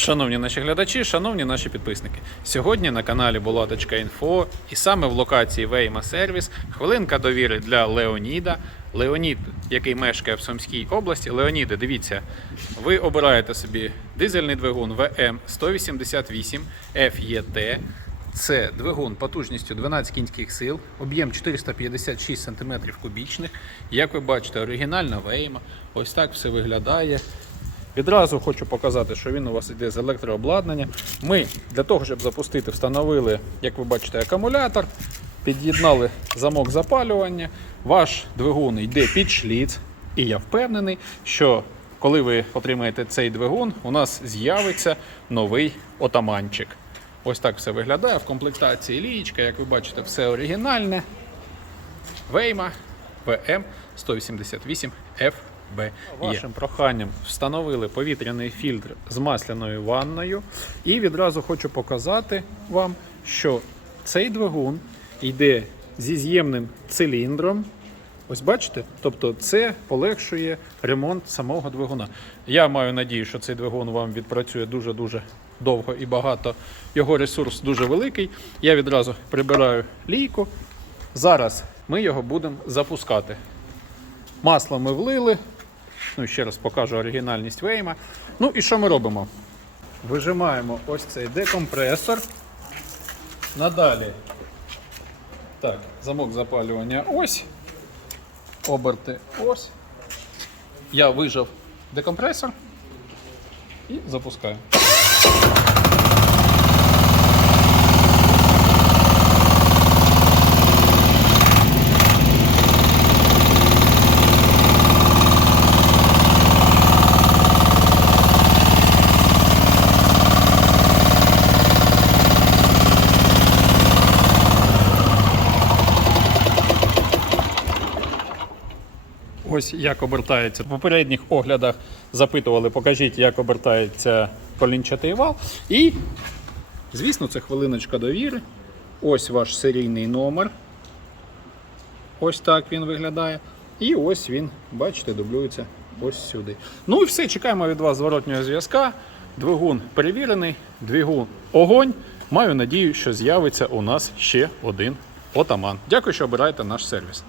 Шановні наші глядачі, шановні наші підписники. Сьогодні на каналі Булаточка.Інфо і саме в локації Вейма Сервіс хвилинка довіри для Леоніда. Леонід, який мешкає в Сумській області. Леоніде, дивіться, ви обираєте собі дизельний двигун ВМ 188 FET. Це двигун потужністю 12 кінських сил, об'єм 456 см кубічних. Як ви бачите, оригінальна вейма. Ось так все виглядає. Відразу хочу показати, що він у вас йде з електрообладнання. Ми для того, щоб запустити, встановили, як ви бачите, акумулятор, під'єднали замок запалювання. Ваш двигун йде під шліц, і я впевнений, що коли ви отримаєте цей двигун, у нас з'явиться новий отаманчик. Ось так все виглядає в комплектації лієчка, як ви бачите, все оригінальне. Вейма ВМ 188 FB. Вашим проханням встановили повітряний фільтр з масляною ванною. І відразу хочу показати вам, що цей двигун йде зі з'ємним циліндром. Ось бачите? Тобто це полегшує ремонт самого двигуна. Я маю надію, що цей двигун вам відпрацює дуже-дуже довго і багато. Його ресурс дуже великий. Я відразу прибираю лійку. Зараз ми його будемо запускати. Масло ми влили. Ну, ще раз покажу оригінальність вейма. Ну і що ми робимо? Вижимаємо ось цей декомпресор. Надалі. Так, замок запалювання ось. Оберти ось. Я вижав декомпресор і запускаю. Ось як обертається. В попередніх оглядах запитували, покажіть, як обертається колінчатий вал. І, звісно, це хвилиночка довіри. Ось ваш серійний номер. Ось так він виглядає. І ось він, бачите, дублюється ось сюди. Ну і все, чекаємо від вас зворотнього зв'язка. Двигун перевірений, двигун огонь. Маю надію, що з'явиться у нас ще один отаман. Дякую, що обираєте наш сервіс.